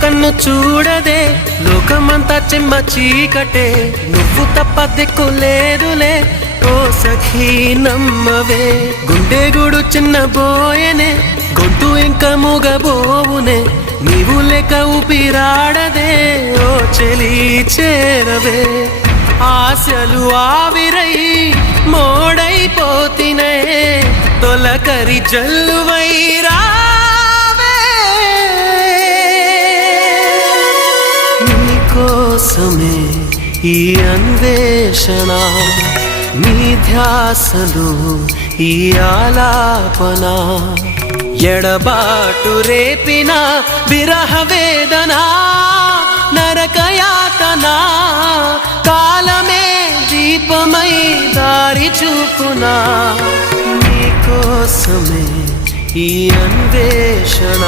కన్ను చూడదే లోకమంతా చెమ్మ చీకటే నువ్వు తప్ప దిక్కులేదులే ఓ సఖీ నమ్మవే గుండె గుడు చిన్న బోయనే గొంతు ఇంకా మూగబోవునే నీవు లేక ఊపిరాడదే ఓ చెలి చేరవే ఆశలు ఆవిరై మోడైపోతినే తొలకరి జల్లువైరా కోసమే ఈ అన్వేషణ నీ ధ్యాసలు ఈ ఆలాపన ఎడబాటు రేపిన విరహ వేదన నరకయాతన కాలమే దీపమై దారి చూపునా నీ కోసమే ఈ అన్వేషణ